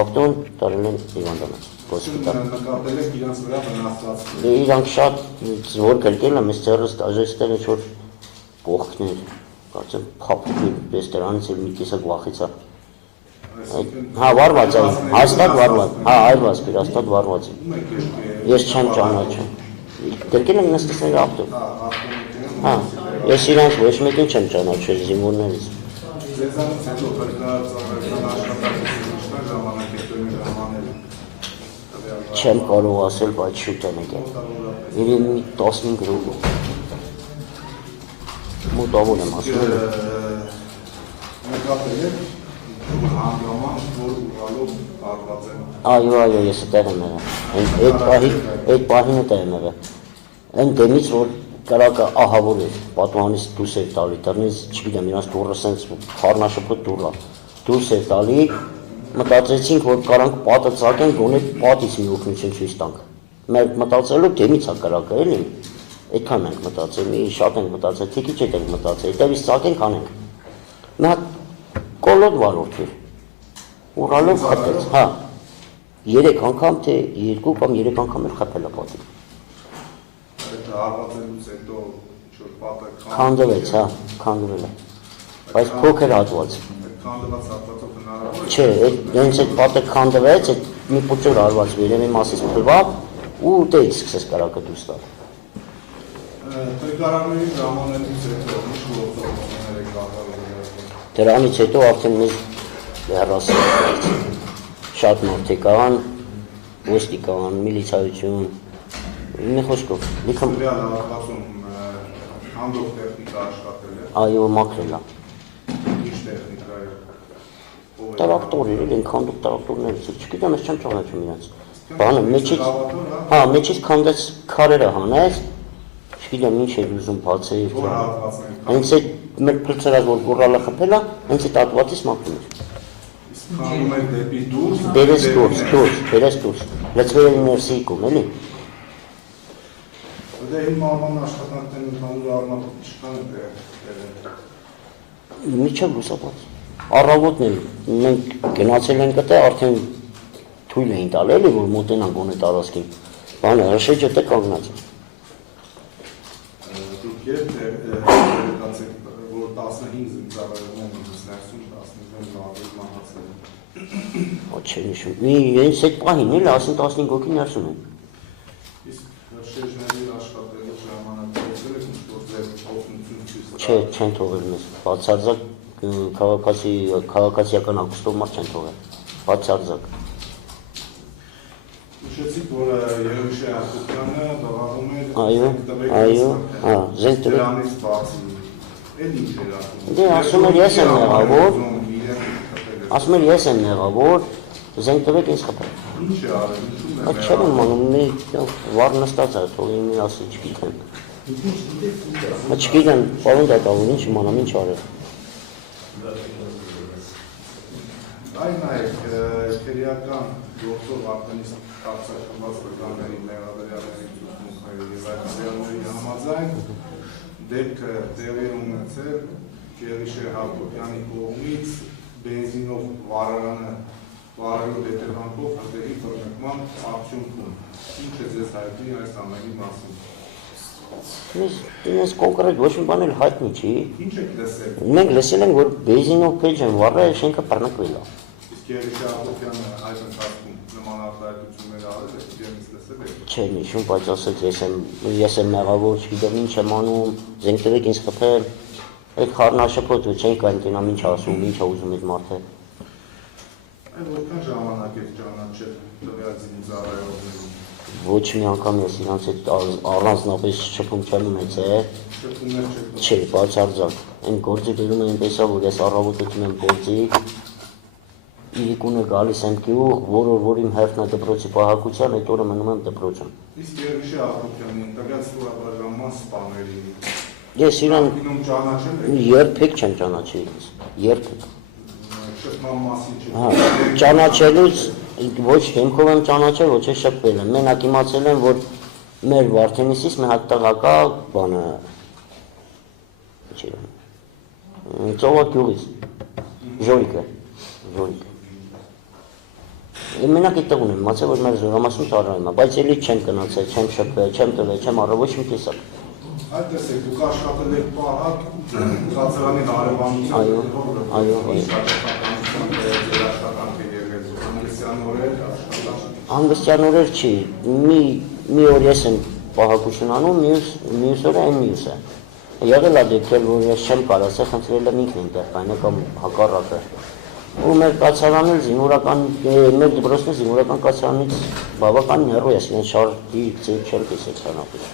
կապտուն, տարել են հիվանդանոց։ Նկատել եք իրանց վրա վնասված։ Իրանք շատ որ գրկել եմ, ես ձեռս դաժեստել ինչ որ կողքներ, կարծեմ փափուկ ռեստորանից էլ մի կիսակ վախեցա։ Հա, վարված է, հաստատ վարված, հա, այլված, հաստատ վարված է։ Ես չեմ ճանաչում։ Գրկել եմ նստեցնել ավտո։ Հա, ես իրանք ոչ մեկին չեմ ճանաչել զինվորներից։ Ձեզանից հետո փրկարարական աշխատանքն ժամանակ է տոնել։ Չեմ կարող ասել, բայց շուտ եմ եկել։ Երևի մի 15 րոպե։ Մոտավոր եմ ասում։ Նկատել եք հանգաման, որ ուղղալով արված են։ Այո, ես այդտեղ եմ եղել։ Այդ պահին այդտեղ եմ եղել։ Այն դեմից, որ կրակը ահավոր էր, պատուհանից դուրս էր տալի, դռնից, չգիտեմ, իրանց դուռը սենց խառնաշփոթ դուռ է։ Դուրս էր տալի, մտածեցինք, որ կարանք պատը ծակենք, գոնե պատից մի օգնություն ցույց տանք։ Մեր մտածելով դեմից է կրակը, էլի։ Այդքան ենք մտածել, շատ ենք մտածել, թե քիչ ենք մտածել, այդտեղից ծակենք անենք։ Մի հատ կոլոտ վարորդ էր։ Ուռալով խփեց, հա։ 3 անգամ թե 2 կամ 3 անգամ էլ խփել է պատին։ Այդ հարվածելուց հետո ինչ-որ պատը քանդվեց, հա, քանդվել է։ Բայց փոքր հատված։ քանդված հատվածով հնարավոր է։ Չէ, հենց այդ պատը քանդվեց, այդ մի փոքր հարված վերևի մասից փլվավ ու դից սկսեց կրակը դուրս տալ։ Փրկարարների ժամանելուց հետո ինչ գործողություններ եք կատարել։ Դրանից հետո արդեն մեզ հեռասիրացրեց։ Շատ մարդիկ կան, ոստիկան, միլիցիայություն, մի խոսքով, լիքը Սուրիալ հատվածում հանդող տեխնիկա աշխատել է։ այո, մաքրել է։ Ինչ տեխնիկա է։ Տրակտորներ, են քանդող տրակտորներից, չգիտեմ, ես չեմ ճանաչում իրենց։ Բանը մեջից, հա, մեջից քանդեց քարերը հանեց, չգիտեմ ինչ էր ուզում բացել։ Որ հատվածն է։ Հենց այդ մեր փլցրած որ գորալը խփել է, հենց այդ հատվածից մաքրում էր։ Քանդում եք դեպի դուրս։ Բերես դուրս, լցվել է ներսի կողմ, էլի։ Դե իմ ման աշխատանքներն ընդհանուր առմամբ ինչքան է դերել։ Միջև լուսապած։ Առավոտն էլ մենք գնացել ենք այդտեղ, արդեն թույլ էին տալ, էլի, որ մոտենան գոնե տարածքին։ Բանը հրշեջը դե կանգնած է։ Դուք երբ եկացեք, որ 15 զինծառայողներ ներսում 15 ավելի մահացել են։ Չէ, նշում։ Հենց այդ պահին էլ ասեն 15 հոգի ներսում են։ Իսկ հրշեջների աշխատելու ժամանակ ծրել եք ինչ-որ ձեր օգնություն ցույց տալ։ Չէ, չեն թողել մեզ։ Բացարձակ քաղաքացիական ակուստով մարդ չեն թողել։ Բացարձակ։ Ուշեցիք, որ Երևիշե Հակոբյանը բավարարում էր Այո, հա, զենք տվեք։ դրանից բացի։ Էլ ինչ էր ասում։ Դե ասում էր ես եմ մեղավոր, ասում էր ես եմ մեղավոր, զենք տվեք ինձ խփել։ Ինչ է արել, ինչու՞մ է։ Այդ չեմ իմանում, մի վառ նստած է, թող ինձ ասի, չգիտեմ։ Չգիտեմ, պարոն դատավոր, ինչ իմանամ, ինչ արել։ Այ նայեք, քրեական գործող ակնիստ արձակված վկաների մեղադրյալների ծուսմունքների և այդ սերների համաձայն դեպքը տեղի ունեցել Երևիշե Հակոբյանի կողմից բենզինով վարարանը վարելու հետևանքով հրդեհի բռնկման արդյունքում։ Ինչ է ձեզ հայտնի այս ամենի մասին։ Ինձ կոնկրետ ոչ մի բան էլ հայտնի չի։ Ինչ եք լսել։ Մենք լսել ենք, որ բենզինով փեջ են վառել, շենքը բռնկվել է։ Իսկ Երևիշե Հակոբյանը այդ ընթացքում նման արտահայտություններ արել է, դրանից լսել եք։ Չէ, նշում, բայց ասեց ես եմ մեղավոր, չգիտեմ ինչ եմ անում, զենք տվեք ինձ խփել։ Այդ խառնաշփոթը չենք այնտենամ ինչ ասում, ինչ է ուզում այդ մարդը։ Այն որքան ժամանակ եք ճանաչել տվյալ զինծառայողներին։ Ոչ մի անգամ ես իրանց հետ առանձնապես շփում չեմ ունեցել։ Շփումներ չեք։ Չէ, բացարձակ։ Այն գործը բերում է այնպես է, որ ես առավոտը դիմեմ գործի, իրիկուն է գալիս եմ գյուղ, որ իմ հերթն է դպրոցի պահակության, այդ օրը մնում եմ դպրոցում։ Իսկ Երևիշե Հակոբյանի տվյալ ստորաբաժանման սպաներին Ես իրան ճանաչել եք։ երբեք չեմ ճանաչել ինձ, երբեք։ Շփման մասին չեք։ Հա, ճանաչելուց ոչ հիմքով եմ ճանաչել, ոչ է շփվել եմ։ Մենակ իմացել եմ, որ մեր Վարդենիսից մի հատ տղակա բանը չէ։ Ծովա գյուղից։ Ժորիկը։ Մենակ այդտեղ ունեմ, մացե որ մեր զորամասում տարրայում է, բայց էլի չեմ գնացել, չեմ շփվել, չեմ տվել, չեմ առել ոչ մի տեսակ։ Այդ տեսեք, դուք աշխատել եք պահակ կացարանի հարևանությամբ։ Այո։ Հանգստյան օրեր չի, մի օր ես եմ պահակություն անում, մյուս օրը այն մյուսը։ Եղել է դեպքեր, որ ես չեմ կարասել, խնդրել եմ ինքն ինտեղ կայնը կամ հակառակը։ Ու մեր կացարանել զինվորական, մեր դպրոցն զինվորական կացարանից բավական հեռու ես, իրեն շարժի ձեր չեմ տեսել սանապից։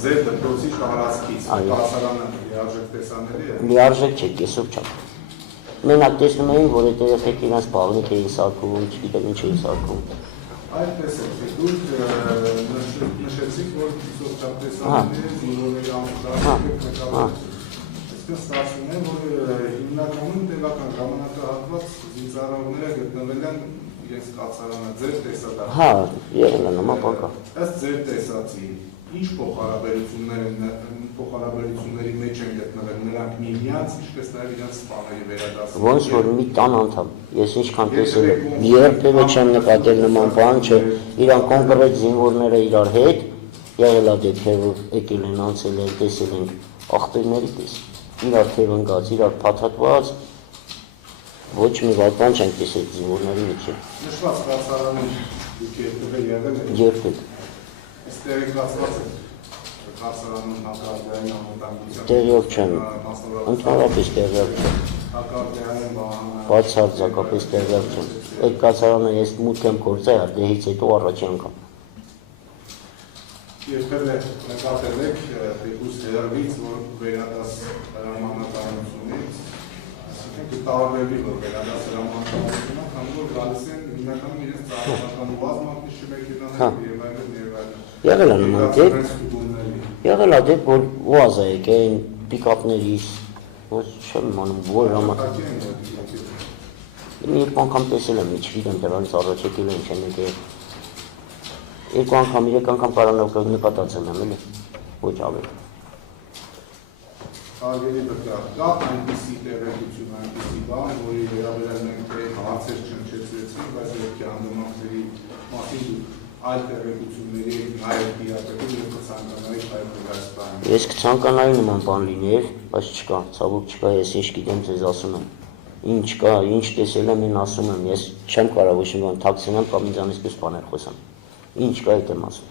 Ձեր դպրոցի շահարացքից կացարանը լիարժեք տեսանելի է։ Լիարժեք չէ, կեսով չափ։ Մենակ տեսնում էին, որ այդ երեխեք իրենց բաղնիք էին սարքում, չգիտեմ ինչ էին սարքում։ Այդ տեսեք, դուք նշեցիք, որ կեսով չափ տեսանելի է, զինվորների ամուսնարարեք ստացվում է, որ հիմնականում տևական ժամանակահատված զինծառայողները գտնվել են իրենց կացարանը, ձեր տեսադարձ։ Հա, եղել է նման բան կա։ Ըստ ձեր տեսածի, ինչ փոխհարաբերությունների մեջ են գտնվել նրանք միմյանց, ինչպես նաև իրենց սպաների վերադասում։ Ոնց որ մի տան անդամ, ես ինչքան տեսել եմ, երբևէ չեմ նկատել նման բան, չէ, իրանք կոնկրետ զինվորները իրար հետ, եղել է դեպքեր, որ եկել են, անցել են, տեսել են աղբերների պես, իրար թևնգած, իրար փաթաթված, ոչ մի վատ բան չենք տեսել զինվորների մեջ։ Նշված կացարանում դուք երբևէ եղել եք։ Երբեք։ Տեղեկացված եք կացարանում հակարդեային անվտանգության։ Տեղյակ չեմ, ընդհանրապես տեղյակ չեմ։ Հակարդեային Բացարձակապես տեղյակ չեմ։ Այդ կացարանը ես մուտք եմ գործել, դեհից հետո առաջի անգամ։ Երբևէ նկատել եք դեպուս հերվից, որ վերադաս հրամանատարությունից, այսինքն կտարվելի, որ վերադաս հրամանատարությունը, քանի որ գալիս են հիմնականում իրենց ծառայական ուազմակնիշի մեքենաներ եւ այլն եւ այլն։ Եղել է նման դեպք, եղել է դեպք, որ ուազ է եկել պիկապներից, ոչ չեմ իմանում, որ մի երկու անգամ տեսել եմ, չգիտեմ դրանից առաջ եկել են չեմ եկել։ Երկու անգամ, երեք անգամ կարանով նկատացել եմ, էլի, ոչ ավել։ Հարգելի բկար, կա այնպիսի տեղեկություն, այնպիսի բան, որի վերաբերել մենք հարցեր չնչեցրեցին, բայց ետքի հանդոմակների մասին այլ տեղեկությունների նաև դիապետում և կցանկանայի հայտնի այս բան։ Ես կցանկանայի նման բան լիներ, բայց չկա, ցավոք չկա, ես ինչ գիտեմ ձեզ ասում եմ։ Ինչ կա, ինչ տեսել եմ, են ասում եմ, ես չեմ կարող ոչ մի բան թաքցնեմ կամ ինձանից պես բաներ խոսեմ։ Ինչ կա այդ եմ ասում։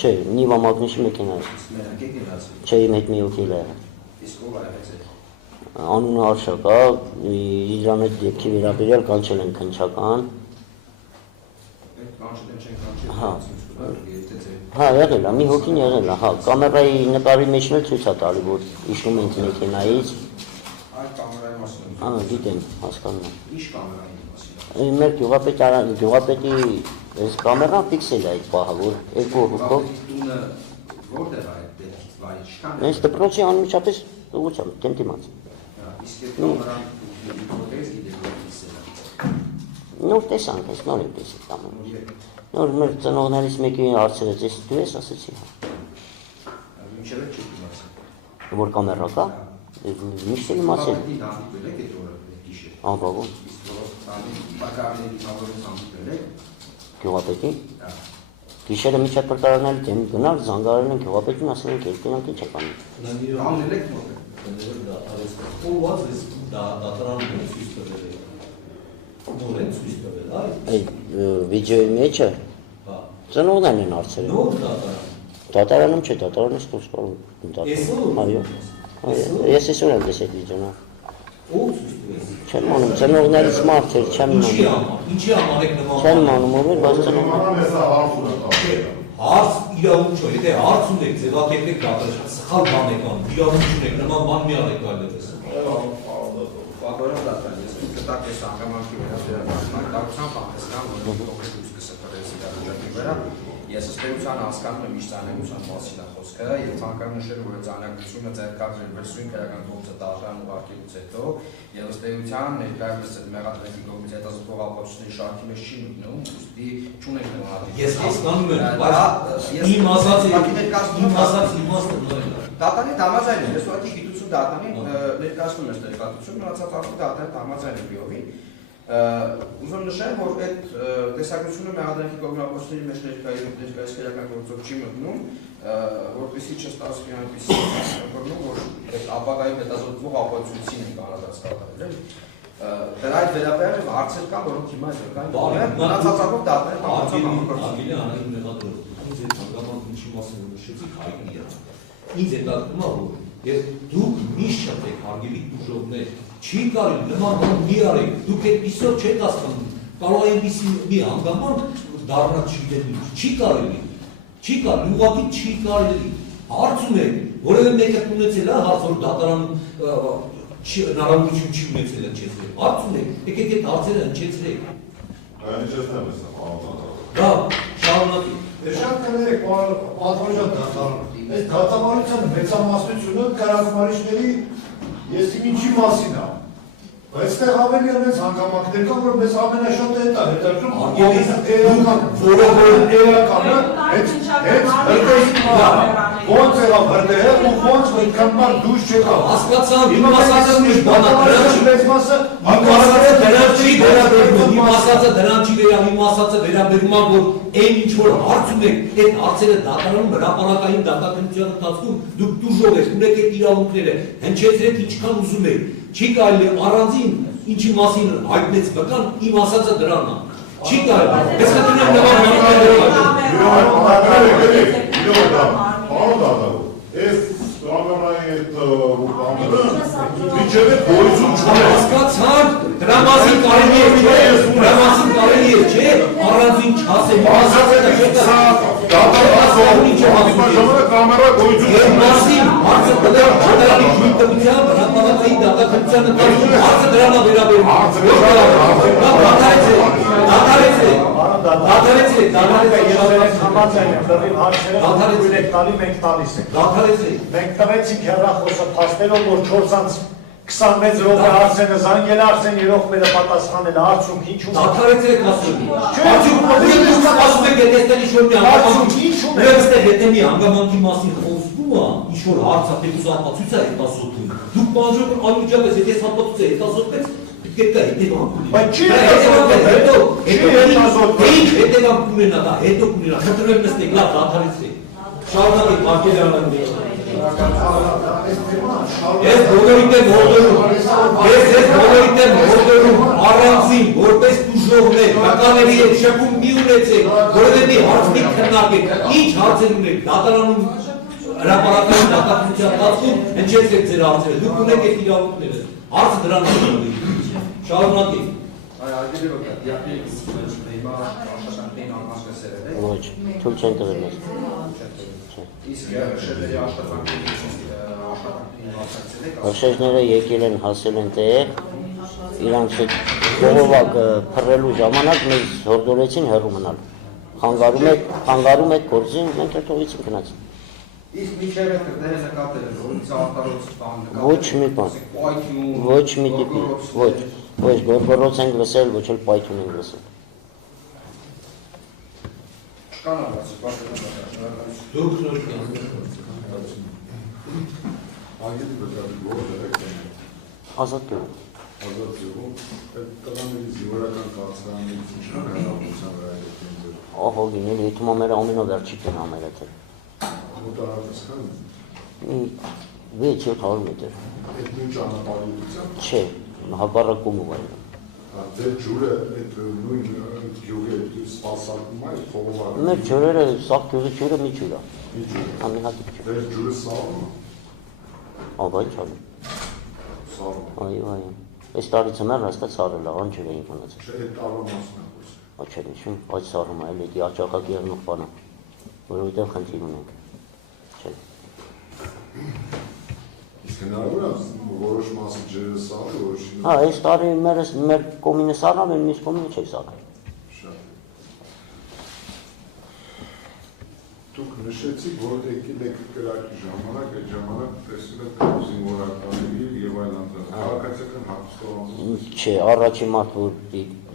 Չէ, Նիվա մագնիշի մեքենա է։ Չէ, իմ հետ մի ոգել է եղել։ Անունը Արշակ է, իրան այդ դեպքի վերաբերյալ կանչել են քննչական։ Հա, եղել է, մի հոգին եղել է, հա, կամերայի նկարի մեջն էլ ցույց է տալի, որ իջնում ենք մեքենայից։ Ահա, գիտեմ, հասկանում եմ։ Ինչ կամերայի մասին։ Մեր գյուղապետի այս կամերան ֆիքսել է այդ պահը, որ երկու հոգով։ Տունը որտեղ է այդ դեպքից վայր չկան։ Այս դպրոցի անմիջապես ուղղությամբ, դեմ դիմաց։ Իսկ այդ կամերան որտեղից գիտեք որ ֆիքսել է։ Նոր տեսանք, այս նոր եմ տեսել կամերան։ Նոր մեր ծնողներից մեկի հարցրեց, ես դու ես ասեցի։ Ինչև է չի իմացել։ Որ կամերա կա։ Միշտ եմ իմացել։ Ահա։ Գյուղապետի։ Գիշերը միջակ պրկարանել դեմ գնալ զանգարել են գյուղապետին ասել են կերպինանք ինչ եք անում։ Անել եք մոտ։ Ո՞ված է դատարանում ցույց տվել։ Նոր են ցույց տվել, այ։ Այդ վիդեոյի մեջը ծնողներն են հարցրել։ Նոր դատարան։ Դատարանում չէ, դատարանը ստուս կարող այո։ Ես այսօր եմ տեսել վիդեոն։ Ո՞վ ցույց տվեց։ Չեմ անում, ծնողներից մարդ էր, չեմ անում։ Ինչի համար եք նման։ Չեմ անում, ով էր, բայց ծնողները։ Հարց իրավունք չէ, եթե հարց ունեք, ձևակերպեք դատարան, սխալ բան եք անում, իրավունք ունեք, նման բան մի արեք այլևս։ Պատորը դատարան, ես կտակ ես հանգամանքի վերաբերյալ դարձման, դարձան պահեսնան, որ փոքր ցույց կսկրես իրավիճակի վրա, Ես ըստ էության հասկանում եմ միշտ ցանեկության մասին է խոսքը, եւ ցանկանում նշել, որ ցանկությունը ձեռքբերել վերսույն քրական գործը դաշան ուղարկելուց հետո, եւ ըստ էության ներկայումս այդ մեղադրակի կողմից հետազոտող ապացույցների շարքի մեջ չի մտնում, ուստի չունենք նմանատիպ։ Ես հասկանում եմ, բայց իմ ասած իմաստը Դատանի համաձայն եմ, ես ուղղակի գիտություն դատանի ներկայացնում եմ տեղեկատվություն, մնացած արդյոք դատանի համաձայն եմ բիովին։ Ուզում նշեմ, որ այդ տեսակցությունը մեղադրանքի կողմի ապացույցների մեջ ներկայիս քրեական գործով չի մտնում, որպեսզի չստացվի այնպիսի բռնում, որ այդ ապագայում հետազոտվող ապացույցին են կանադած կատարել։ Դրա այդ վերաբերյալ հարցեր կան, որոնք հիմա կան։ Մնացածակով դատները Ագիլը անային մեղադրող։ Ինձ այդ հանգամանք ինչի մասին նշեցիք հայտնի է։ Ինձ հետաքրքրում է, որ եւ դուք միշտ չեք հարգելի ուժովներ, չի կարելի նման բան մի արեք, դուք այդպիսով չեք հասկանում, կարող է այնպիսի մի հանգամանք դառնալ չգիտեմ, չի կարելի, ուղղակի չի կարելի։ Հարց ունեք, որևէ մեկը ունեցել է հարց, որ դատարանում հնարավորություն չի ունեցել հնչեցնել։ Հարց ունեք, եկեք այդ հարցերը հնչեցրեք։ Հնչեցնեմ ես աղավան։ Դա շարունակի։ Շատ կներեք, պատվոժան դատարան։ Այս դատավարության մեծամասնությունը կարգավարիչների ես ինչի մասին է։ Բայց այստեղ ավելի ամենից հանգամանքներ կան, որ մեզ ամենաշատը հետ է հետաքրքրում, էականը հենց հրդեհի ոնց եղավ հրդեհը ու ոնց այդքան բան դուրս չեկավ։ Հասկացան, իմ ասածը միշտ բանա իմ ասածը դրան չի վերաբերվում, իմ ասածը վերաբերում է, որ այն ինչ որ հարց ունեք, այդ հարցերը դատարանում հրապարակային դատականության ընթացքում դուք դուժով եք, ունեք այդ իրավունքները, հնչեցրեք ինչքան ուզում եք, չի կարելի առանձին ինչի մասին հայտնեց բկան, իմ ասածը դրանն է, չի կարելի, ես կտրնեմ հասկացան, դրա մասին կարելի է, չէ, առանձին չասեմ, հարցը տվել ժողովրդի ժույգտվությամբ, հրապարակային դատականության ընթացքում հարցը դրան է վերաբերում։ Մենք տվեցինք հեռախոսը փաստելով, որ 4:26 րոպե Արսենը զանգել է, Արսեն երողմերը պատասխանել է, արդյունք ինչու՞։ Դադարեցրեք ասում։ Ասում եք հետեստել ինչ-որ մի հանգամանքի, այստեղ եթե մի հանգամանքի մասին խոսվում է, ինչ-որ հարց է, տեկուս ապացույց է հետազոտում։ Դուք բանջում եք անմիջապես, եթե այս ապացույցը հետազոտվեց, պետք է կա հետևանք ունենա։ Բայց չի հետևանք ունենա, դա հետո կունենա, խնդրում եմ նստեք, լավ, դադարեցրեք։ Շարունակեք, Մարկելյանն Ես բոլորիդ եմ հորդորում, առանձին, որպես դուժողներ, նակաների հետ շփում մի ունեցեք, որևէ մի հարց մի քննարկեք, ինչ հարցեր ունեք, դատարանում հրապարակային դատականության ընթացքում հնչեցրեք ձեր հարցերը, դուք ունեք այդ իրավունքները, հարցը դրան է, շարունակեք։ Ոչ, թույլ չեն տվել մեզ։ Իսկ շերտերի աշխատանքների Հրշեջները եկել են, հասել են տեղ, իրանց ժողովակը փռելու ժամանակ մեզ հորդորեցին հեռու մնալ։ Խանգարում եք գործին, մենք էլ թողեցին գնացին։ Իսկ միջև այդ դերը նկատել են, որից արտարոց բան նկատել։ Ոչ մի բան, ոչ մի տիպի, ոչ գորգորոց ենք լսել, ոչ էլ պայթուն ենք լսել։ Չկան արած, պատերազմական։ Դուք շնորհակալ Ագիլը բրկալի ողջ եղեք Ազատ գյուղ։ ազատ եղում, այդ տղաների զինվորական կացրաններից ինչքան հեռավորության վրա եք ինձեր։ Ահա գինել, հետում ամերը ամենավերջի կեն ամերը թե։ Մոտարակս քան Մի 6-700 մետր։ այդ նույն ճանապարհությամբ Չէ, հակառակում ու այլն։ Ձեր ջուրը այդ նույն գյուղի սպասարկում է խողովարը։ Մեր ջուրերը, սաղ գյուղի ջուրը մի ջուր է։ Մի ջուր։ Ամենհատիկ ջուր։ Ձեր ջուրը սաղում է։ Ահա ինչ ալու։ Սաղում։ Այո։ Այս տարի ծմեր հաստատ սարել է, ան ջուր էինք մնացել։ Չէ, այդ տարվա մասն է խոսքը։ Աչել իշխում, այդ սարում է, էլի աճակակ եղնող բանը, որովհետև խնդիր ունենք։ Չէ։ Իսկ հնարավոր է որոշ մասը ջրը սաղի, որոշի։ Հա, այս տարի մեր կոմինը սարավ, մյուս կոմինը չէ սարավ։ Շատ։ Նշեցիք, որ եկել եք կրակի ժամանակ, այդ ժամանակ տեսել եք զինվորականների եւ այլ անձանց։ Քաղաքացիական հապստովանում։ Չէ, առաջի մարդ որ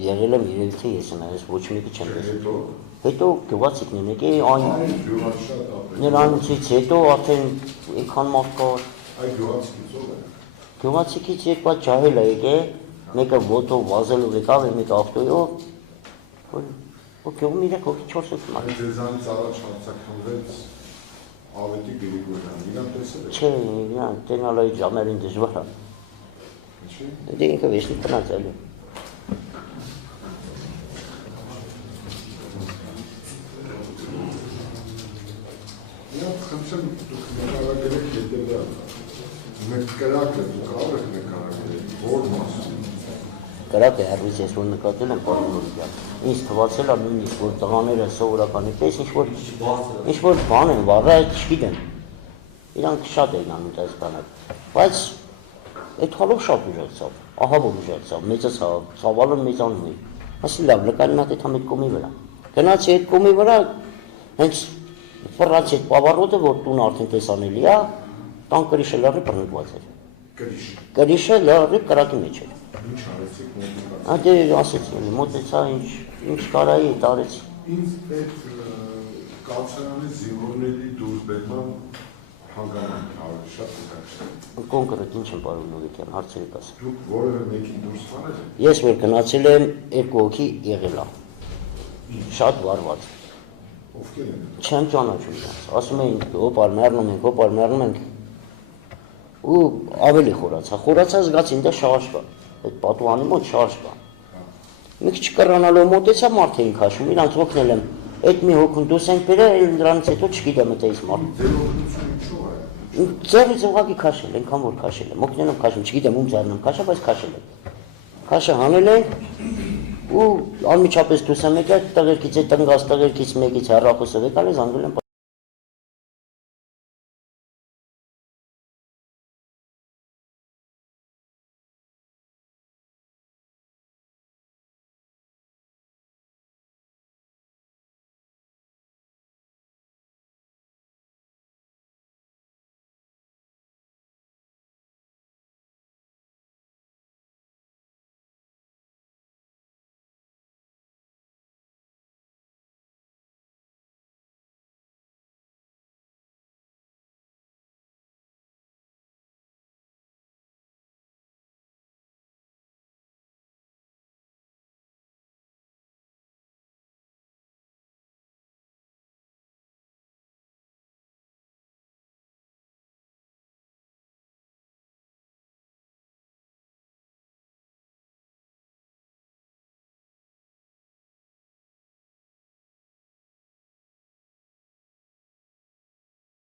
եղել եմ երևի թե ես եմ, ես ոչ մեկի չեմ տեսել։ Հետո գյուղացիքն եկի այն նրանցից հետո արդեն այնքան մարդ կար։ Այդ գյուղացիքից ով է։ Գյուղացիքից երկու ջահել է եկել, մեկը ոտով վազելով եկավ, մեկը ավտոյով։ Ու գյուղում 3 հոգի 4 հոգի մարդ։ Ձեզանից առաջ հարցակնվեց Ավետի Գրիգորյան, իրան տեսել եք։ Չէ, իրան տենալ այդ ժամերին դժվար է։ Ինչի՞։ Դե ինքը վեշնի տնած էլի։ Իրանք խնդրեմ դուք նկարագրել եք հետևյալ։ Մեկ կրակը դուք կարող եք նկարագրել, որ մասում։ Կրակը հեռվից ես որ նկատել եմ պարոնորիա։ Ինձ թվացել է նույնիսկ որ տղաները սովորականի պես ինչ-որ բան են վառել, չգիտեմ։ Իրանք շատ էին անում այս բանը։ Բայց այդ հալով շատ ուժացավ, ահավոր ուժացավ, մեծացավ, ցավալը մեծանում էր։ Ասի լավ, նկարին այդ համետ կոմի վրա։ Գնացի այդ կոմի վրա, հենց ֆռացի այդ պավառոտը, որ տուն արդեն տեսանելի է, տան կրիշը լարի բռնկված էր։ Կրիշը լարի կրակի մեջ էր։ Ինչ արեցիք մոտիկա։ Դե ասեցի, մոտեցա ինչ կարայի տարեցի։ Ինձ այդ կացարանից զինվորների դուրս բերման հանգամանք ավելի շատ հետաքրքիր։ Կոնկրետ ինչ եմ պարոն Նուրիկյան, հարցերից ասեմ։ Դուք որևէ մեկին դուրս հանել եք։ Ես որ գնացել եմ 2 հոգի եղել է։ Շատ վարված։ Ովքեր են։ Չեմ ճանաչում նրանց։ Ասում էին հոպար մեռնում ենք։ Ու ավելի խորացա։ Խորացա զգացին դա շարժ կա։ Այդ պատուհանի մոտ շարժ կա։ Մի քիչ կռանալով մոտեցա մարդ էին քաշում, իրանց օգնել եմ։ Այդ մի հոգուն դուրս ենք բերել, դրանից հետո չգիտեմ այդ էս մարդ։ Ձեր օգնությունը ինչու է։ Ձեռից ուղղակի քաշել, այնքան որ քաշել եմ, օգնել եմ քաշում, չգիտեմ ում ձեռն եմ քաշել, բայց քաշել եմ։ Քաշը հանել ենք ու անմիջապես դուրս եմ եկել, տղերքից այդ տնգած տղերքից մեկից հեռախոսով եկալ է զանգել եմ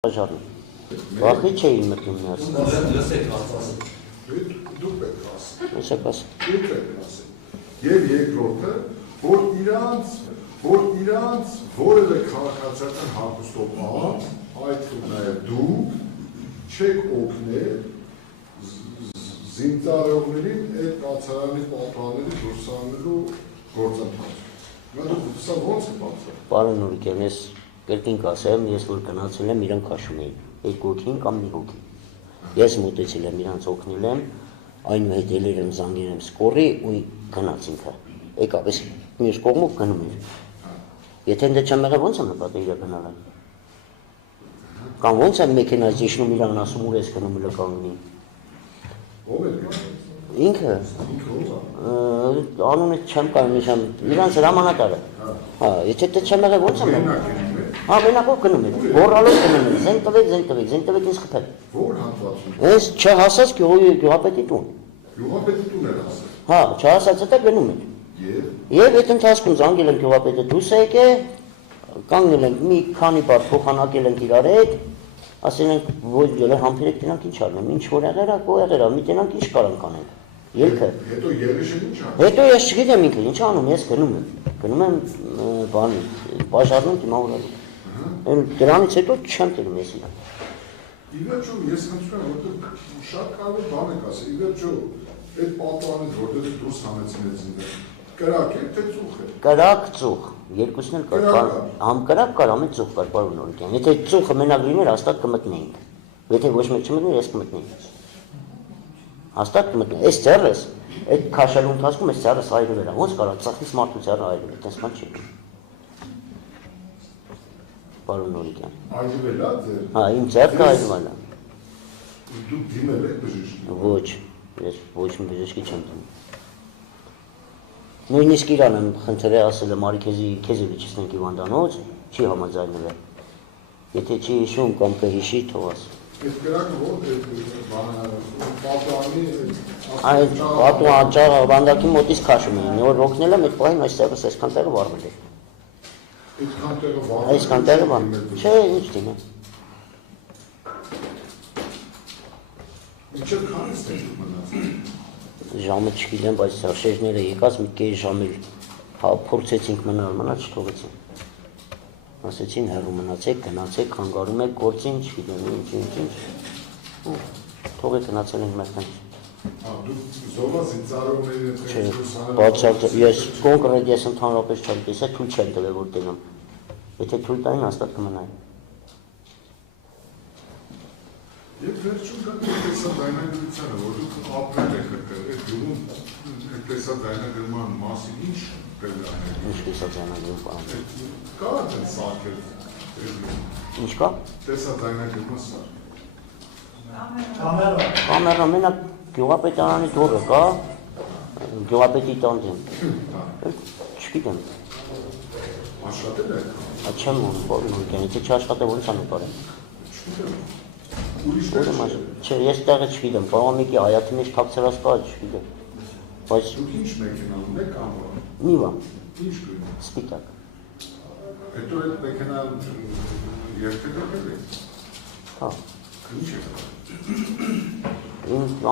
բաժարում։ Վախի չէին մտնում նրանց։ Լսեք ասացին։ Դուք պետք է ասեք։ Ոսեք ասի։ Դուք պետք է ասեք։ Եվ երկրորդը, որ իրանց որևէ քաղաքացիական հագուստով անձ, այդ թվում նաև դուք չեք օգնել զինծառայողներին այդ կացարանի պատուհանների դուրս հանելու գործընթացում։ Սա ո՞նց է բացել։ Պարոն Նուրիկյան, ես կրկին կասեմ, ես որ գնացել եմ, իրենք քաշում էին, 2 հոգին կամ մի հոգի։ Ես մոտեցել եմ, իրանց օգնել եմ, այնուհետ ելել եմ զանգել եմ սկորի ու գնաց ինքը։ Եկավ էս մյուս կողմով գնում էր։ Եթե դե չեմ եղել, ո՞նց եմ նկատել իր գնալը։ Կամ ո՞նց եմ մեքենայից իջնում իրան ասում ուր ես գնում իլը կանգնի։ Ո՞վ է դա։ Ինքը անունը չեմ կարող նշեմ, իրանց հրամանատարը։ Հա, եթե դե չեմ եղել, ո՞նց եմ եղել։ Հա, մենակով գնում էր, գոռալով գնում էր, զենք տվեք ինձ խփել։ Ո՞ր հատվածում։ Այս չհասած գյուղապետի տուն։ Գյուղապետի տուն էր ասել։ Հա, չհասած դա գնում էր։ Եվ այդ ընթացքում զանգել ենք գյուղապետը դուրս է եկել, կանգնել ենք մի քանի բար փոխանակել ենք իրար հետ, ասել ենք ոչ ելը համբերեք տենանք ինչ արնեմ, ինչ որ եղերա, կո եղերա, մի տենանք ինչ կարանք անենք։ Ելքը։ Հետո երեշը ինչ ա։ Հետո ես չգիտեմ ինքը ինչ անում, ես գնում եմ բանի, բաժարնում հիմա ունելու։ Դրանից հետո չեմ տնում ես իրան։ Ի վերջո ես խնդրում եմ, որտեղ շատ կարևոր բան եք ասել, ի վերջո այդ պատանից որտեղ դուրս հանեցին այդ զինվորը։ Կրակ է, թե ծուխ է։ Կրակ, ծուխ, երկուսն էլ կար, համ կրակ կար, համ էլ ծուխ կար, պարոն Նորիկյան, եթե ծուխը մենակ լիներ, հաստատ կմտնեինք, եթե ոչ մեկ չմտնեին, ես կմտնեին, հաստատ կմտնեին, այս ձեռս, այդ քաշելու ընթացքում այս ձեռս այրվել է, ոնց կարա ծախից մարդու ձեռը այրվել, այդպես բան չի։ Պարոն Նորիկյան։ Այրվել է ձեր։ Հա, իմ ձեռքը այրվել է։ Դուք դիմել եք բժշկի։ Ոչ, ես ոչ մի բժշկի չեմ դիմել։ Նույնիսկ իրան եմ խնդրել ասել եմ արի քեզ վիճեցնենք հիվանդանոց, չի համաձայնվել։ Եթե չի հիշում կամ կհիշի, թող ասի։ Այդ կրակը ո՞ր պատուանի Այդ պատուան վանդակի մոտից քաշում էին, որ օգնել եմ այդ պահին այս տեղս այսքան տեղը վառվել էր։ Այդքան տեղը վառվել։ Այսքան տեղը վառվել։ Չէ, ինչ դինեմ։ Ինչը քանից է մնացել։ Ժամը չգիտեմ, բայց շերջները եկած մի կես ժամ էլ փորձեցինք մնալ չթողեցին։ Ասեցին հեռու մնացեք, գնացեք, խանգարում եք գործին, չգիտեմ, ինչ։ Թողեք գնացել ենք մերքան։ Դուք զոհված ինձարողների Չէ, բացարձակ ես կոնկրետ ես ընդհանրապես չեմ տեսել, թույլ չեմ տվել որ տենամ։ Եթե թույլ տային, հաստատ կմնայի։ Եվ վերջում կա տեսադայնագրությանը, որ դուք ապրել եք այդ գյուղում տեսադայնագրման մասին ինչ տեղանեք։ Ինչ տեսադայնագրում պարոն։ Կա այդպես սարքեր։ Ինչ կա։ Տեսադայնագրման սարք։ Կամերա մենակ գյուղապետարանի դուռը կա, գյուղապետի տանձին։ Չգիտեմ։ Աշխատել եք։ Չեմ ուզում, եթե չաշխատեմ, ո՞նց անուտարեմ։ Չէ, ես տեղը չգիտեմ, պարոմիկի հայաթի մեջ թաքցրած կա, չգիտեմ։ Բայց Դուք ինչ մեքենա ունեք անվա։ Նիվա, Ինչ գույն։ սպիտակ։ Հետո այդ մեքենան երթեգրել եք։ Հա։ Ինչ է։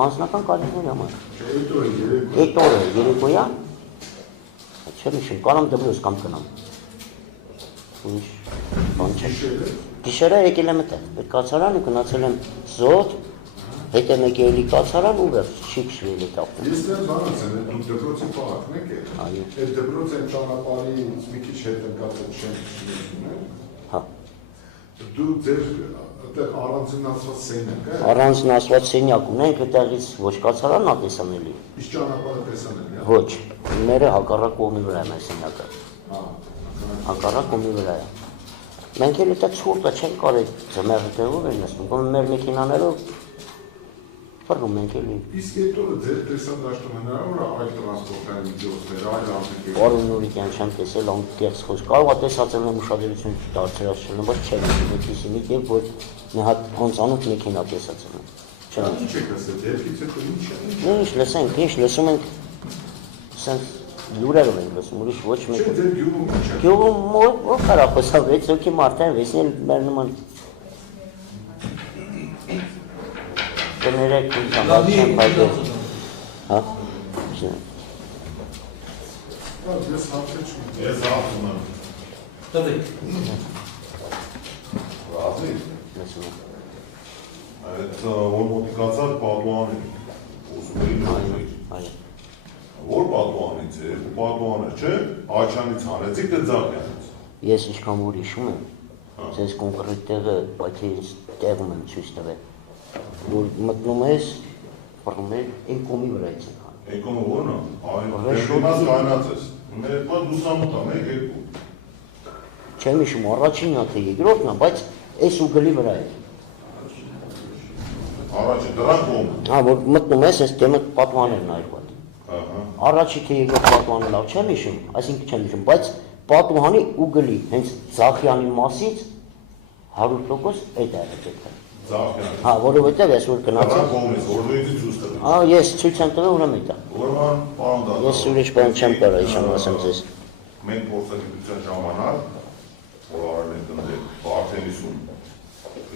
Անձնական կարիքների համար։ Չէ, հետո է երեկո։ Այդ օրը երեկոյան չեմ հիշում, կարամ դպրոց կամ գնամ։ Ինչ բան չէ։ Գիշերը եկել եմ այդտեղ, այդ կացարանը գնացել եմ զոտ, հետո եկել էլի կացարան ու վերջ, չի քշվել այդ ապտը։ Ես դեռ բանաց եմ, դուք դպրոցի պահակն եք եք։ Այո։ Այդ դպրոցի ճանապարհից մի քիչ հետ ընկած այդ շենք շինությունն է։ Հա։ Դու ձեր այդտեղ առանձնացված սեն եք, է։ Առանձնացված սենյակ ունենք, այդտեղից ոչ կացարանն է տեսանելի։ Իսկ ճանապարհը տեսանելի է։ Ոչ, մերը հակառակ կողմի վրա է մեր սենյակը։ Հա։ Հակառակ կողմի վրա է։ Մենք էլ այդտեղ ցուրտը չենք կարել ձմեռը տեղով են նստում, կամ մեր մեքենաներով ֆռնում ենք էլի։ Իսկ այդ օրը ձեր տեսադաշտը հնարավոր է այլ տրանսպորտային միջոցներ, այլ ապրանքներ։ Պարոն Նորիկյան չեմ տեսել, անկեղծ խոսք։ Կարող է տեսածել եմ ուշադրություն դարձրել, բայց չեմ տեսել այդպիսի մի դեպք, որ մի հատ անծանոթ մեքենա տեսածել եմ։ Չեմ։ Ինչ եք ասել, դեպքից հետո ինչ է։ Ինչ լսենք, ինչ լսում ենք, սենց լուրերով ենք լսում, ուրիշ ոչ մեկ։ Չէ, ձեր գյուղում ինչ է։ Գյուղում ո՞ր կարա խոսալ, 6 հոգի մարդ են, վեսնել մեր նման։ Կներեք ինձ համար չեմ հայտել։ Հա։ Ես հարցը չունեմ։ Ես ասում եմ։ Տվեք։ Ռազի։ Լսում եմ։ Այդ որ մոտիկացած պատուանին ուզում էի նույնիսկ։ Այո։ Որ պատուանից է, պատուանը չէ, Աչյանից հանեցիք թե Ձախյանից։ Ես ինչքան որ հիշում եմ, ձեզ կոնկրետ տեղը, բայց ես տեղում եմ ցույց տվել, որ մտնում ես, բռնում ես, այն կոմի վրայից են հանում։ Այն կոմը որն է։ Այն դեպքիմաց կանած ես։ Մեր պատ լուսամուտ է, մեկ երկու։ Չեմ հիշում, առաջինն է թե երկրորդն է, բայց այս ուգլի վրա է։ Առաջը դրան կոմը։ Հա, որ մտնում ես, այս դեմը պատուաներն այրված։ Առաջի թե երկրորդ պատուանը լավ չեմ հիշում, այսինքն չեմ հիշում, բայց պատուանի ուգլի, հենց Ձախյանի մասից 100% այդ է հետը։ Ձախյանը։ Հա, որովհետև ես որ Դրան գնացի։ կոմից, որ դու ինձ ցույց տվի։ Հա, ես ցույց եմ տվել ուրեմն դա։ Ուրեմն, պարոն դատա։ Ես ուրիշ բան չեմ կարող իշամ ասեմ ձեզ։ Մենք փորձագիտության ժամանակ, որ արել ենք ընդ Բարթենիսում,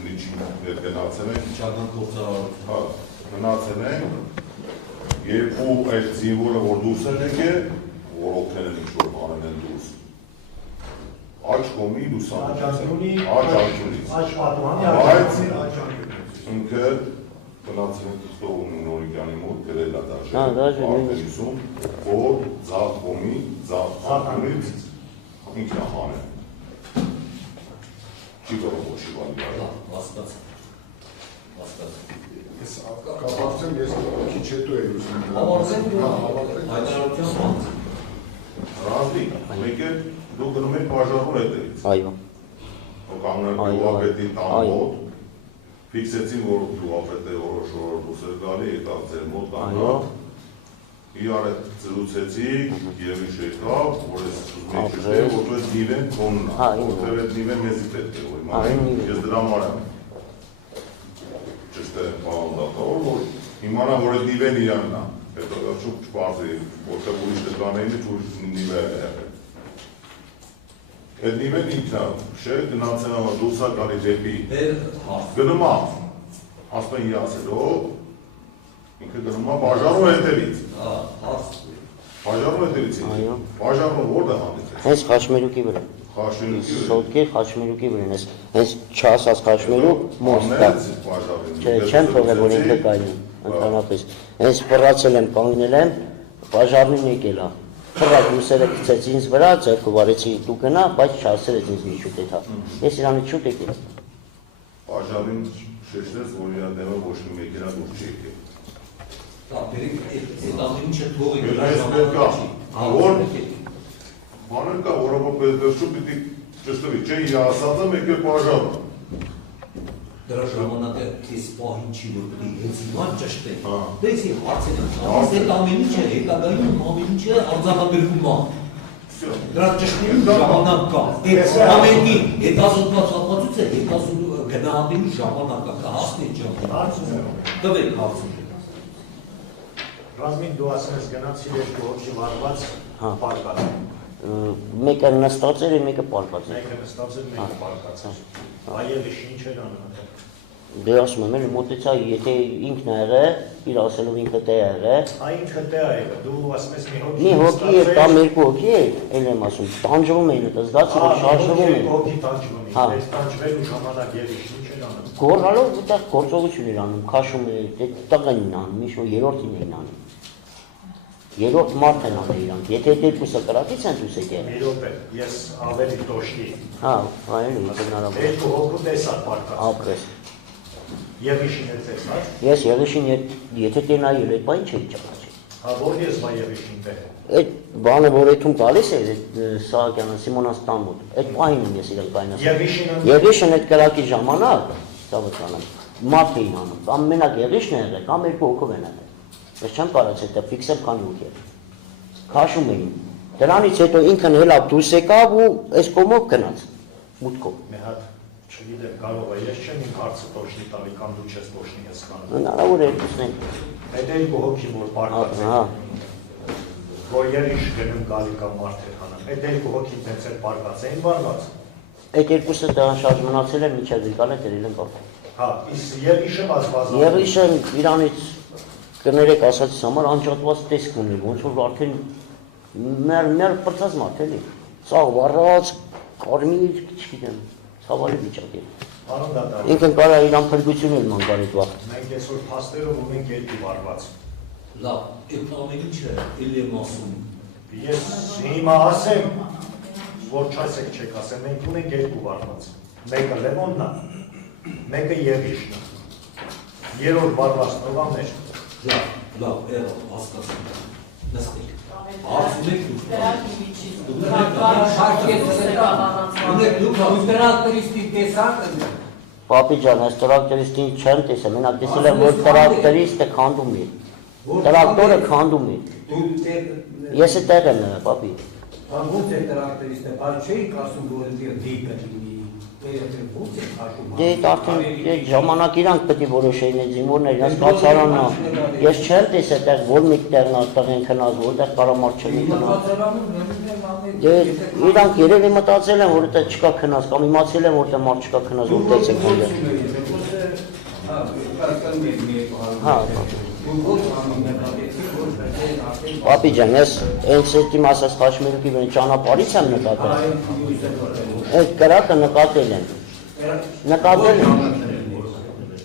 լիճի հետ գնացել ենք, Իջական փորձարարություն։ հա, գնացել ենք, երկու այդ զինվորը, որ դուրս են եկել, որ օգնել են ինչ-որ բանել են դուրս։ Աչ կոմի լուսամուտից։ Աչ աջունից։ Աչ պատուանի Բայց աչանքունից։ ինքը գնացել ենք Տողունի Նորիկյանի մոտ գրել է Հա, դաժե, արտերիսում, որ ձախ կողմի, ձախ անկյունից ինքն է հանել։ Չի կարող ոչի բանի արել։ Հասկաց։ Ես կապակցեմ, ես քիչ հետո եմ ուզում։ Հավաքենք հայտարարության բանց։ Ռազմիկ, մեկ է դու գնում եք բաժարու հետևից։ Այո։ Կանգնել գյուղապետին տան մոտ, ֆիքսեցին, որ գյուղապետը որոշ դուս էր գալի, եկավ ձեր մոտ կանգնալ, իրար հետ զրուցեցիք և ինչ եկավ, որ ես մեկ շշտել, որպես նիվեն կոնն է, որտեղ այդ նիվեն մեզի պետք է, ես դրա մարեմ ճշտել պարոն դատավոր, որ իմանա, որ այդ նիվեն իրանն է, հետո շուտ չպարզի, որտեղ ուրիշ դկանեինից ուրիշ նիվեն է եղել։ Այդ նիվեն ինքնա, շեր գնացել ամա դուսա գալի դեպի գնումա, ասպեն իասելով, ինքը գնումա բաժարու հետևից, բաժարու հետևից ինքը, բաժարու որդ է հանդիցել։ Հենց խաչմերուկի վրա։ Սոտկի խաչմերուկի վրա, հենց չասած խաչմերուկ մոստ կա։ Չեմ թողել, որ ինքը կայնի, ընդհանրապես։ Հենց պռացել եմ, կանգնել եմ, բաժարնին եկել է։ Պռակ լուսերը գցեց ինձ վրա, ձեռքը վարեցի դու գնա, բայց չասերեց ինձ մի շուտ էթա։ Ես իրանից շուտ եկել։ Բաժարին շեշտեց, որ իրա դեմը ոչ մի մեկենա դուր չի եկել։ Այդ ամեն ինչը թողի Մանր կա, որովը պետերշու պիտի ճշտվի, չէ, ասածը մեկ է բաժարը։ Դրա ժամանակը կես պահին չի, որ պիտի հենց իման ճշտեն, դες է հարցեն են, այդ ամեն ինչը հեկագայում ամեն ինչը արձանագրվում է։ Դրա ճշտելու ժամանակ կա, ամենի հետազոտված հատվածուց է, գնահատելու ժամանակը կա, հասնի ժամանակ, տվեք հարցում։ Ռազմին դու ասում ես գնացիր երկու հոգի վարված պարկած։ Մեկը նստած էր, մեկը պարկած էր։ Մեկը նստած էր, մեկը պարկած էր։ Այևիշ ինչ էր անում։ Դե ասում եմ, էլի մոտեցա, եթե ինքն է եղել, իր ասելով ինքը տե է եղել։ Ինքը տե է եղել, դու ասում ես մի հոգի է, կամ երկու հոգի է, էլ եմ ասում, տանջվում էին, զգացի, որ շարժվում էին։ Հոգի տանջվում էին, այս տանջվելու ժամանակ Եվիշ ինչ էր անում։ Գոռալով ուտեղ գործողություն էր անում, քաշում էր, տղեն էին անում, ինչ որ երրորդին էին անում։ Երրորդ մարդ են անել իրանք, եթե այդ երկուսը կրակից են դուս եկել։ Մի րոպե, ես ավելի տոշտի։ Հա, այլ է, հնարավոր։ Երկու հոգու տեսար պարկած։ Ապրես։ Եվիշին էր տեսած։ Ես Եվիշին եթե տենայել այդ բան չէի ճանաչել։ Հա, որ ես բա Եվիշին տեղ։ Այդ բանը, որ այդում գալիս է, Սահակյանը, Սիմոնաց տան մոտ, այդ պահին եմ ես իրան կայնասում։ Եվիշին այդ կրակի ժամանակ, ծավոքանում, մարդ էին անում, կամ մենակ Եվիշն է եղել, կամ երկու հոգով են եղել։ Ես չեմ կարած հետը ֆիքսել քանի հոգի էր։ Քաշում էին։ Դրանից հետո ինքն հելավ դուրս եկավ ու այս կողմով գնաց։ Մուտքով։ Մի հատ չգիտեմ, կարող է, ես չեմ իմ հարցը տոշնի տալի կամ դու չես տոշնի ես կանում։ Հնարավոր է երկուսն են։ Այդ երկու հոգի որ պարկած են։ Որ Եվիշ գնում գալի կամ մարդ էր հանում։ Այդ երկու հոգին տենց էր պարկած էին վարված։ Այդ երկուսը դրան շարժ մնացել են միջև եկան է դրել են կապ։ Հա, իսկ Եվիշը բազբազան։ Եվիշը իրանից կներեք ասացիս համար անջատված տեսք ունի, ոնց որ արդեն մեր պրծած մարդ էլի։ Սա վառած, կարմիր, չգիտեմ, ցավալի վիճակ է։ Պարոն դատար։ Ինքն կարա իրան փրկություն էլ մանգար այդ վաղ։ Մենք այսօր փաստերով ունենք երկու վարված։ Լավ, այդ ամեն ինչը էլ եմ ասում։ Ես հիմա ասեմ, որ չասեք չեք ասեմ, մենք ունենք երկու վարված։ Մեկը Լևոնն է, մեկը Եվիշն է։ Երրորդ վարվածն ով է։ Լավ, հասկացա։ Նստեք։ Հարցում եք դուք։ Պապի ջան, այս տրակտորիստին չեմ տեսել, մենակ տեսել եմ, որ տրակտորիստը քանդում է։ Տրակտորը քանդում է։ Ես այդտեղ եմ նրա, պապի։ Ոնց է տրակտորիստը, բայց չէի ասում, որ դիպը լինի։ Դե արդեն ժամանակ իրանք պետք է որոշեին այդ զինվորները, իրենց կացարանն է։ Ես չեմ տեսել այդտեղ որ մեկտեղն է տղեն քնած, որտեղ կարամարդ չլինի քնած։ Դե իրանք երևի մտածել են, որ այդտեղ չկա քնած, կամ իմացել են, որտեղ մարդ չկա քնած, որ տեսեք այնտեղ։ Հա։ Պապի ջան, ես հենց այդ իմ ասած խաչմերուկի վրա ճանապարհից եմ նկատել։ Այդ կրակը նկատել են։ Նկատել են։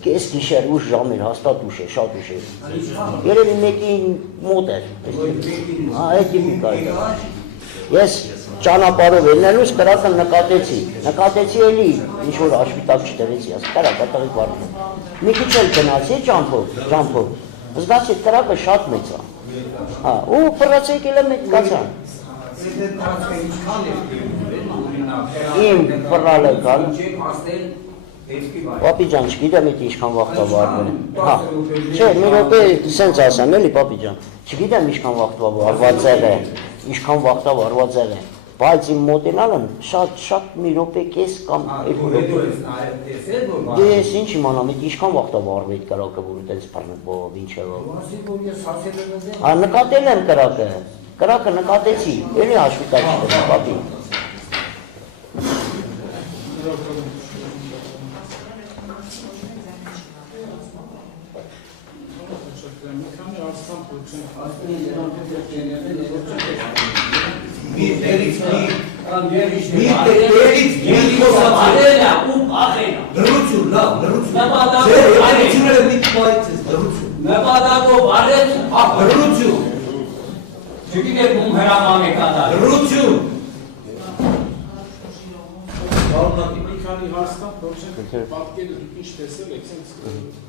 կես գիշեր ուշ ժամ էր, հաստատ ուշ է, շատ ուշ էր։ Երևի մեկի մոտ էր։ Հա, այդ տիպիկա է։ Ես ճանապարհով ելնելուց կրակը նկատեցի էլի ինչ որ աշվիտակ չտերեցի, ասա կրակը տղիկ վարվում։ Մի քիչ էլ գնացի ջամփով։ Զգացի կրակը շատ մեծ է։ Հա, ու ֆռած եկել է մեկ կացա։ Իմ ֆռալ է գալ։ Պապի ջան, չգիտեմ էդ ինչքան վաղտա վարվել։ Հա։ Չէ, մի րոպե սենց ասեմ էլի պապի ջան։ Չգիտեմ ինչքան վաղտա վարված է, ինչքան վաղտա վարված է։ Բայց իմ մոտենալն շատ մի րոպե կես կամ 2 րոպե։ Դե ես ինչ իմանամ, էդ ինչքան վաղտա վարվել այդ կրակը, որ այդպես բռնվով, ինչ եղավ։ Հա, նկատել եմ կրակը նկատեցի, էլի հաշվիտակ չտեղ, պապի։ Մի քանի հարցնա, որ պատկերը դուք ինչ տեսել եք,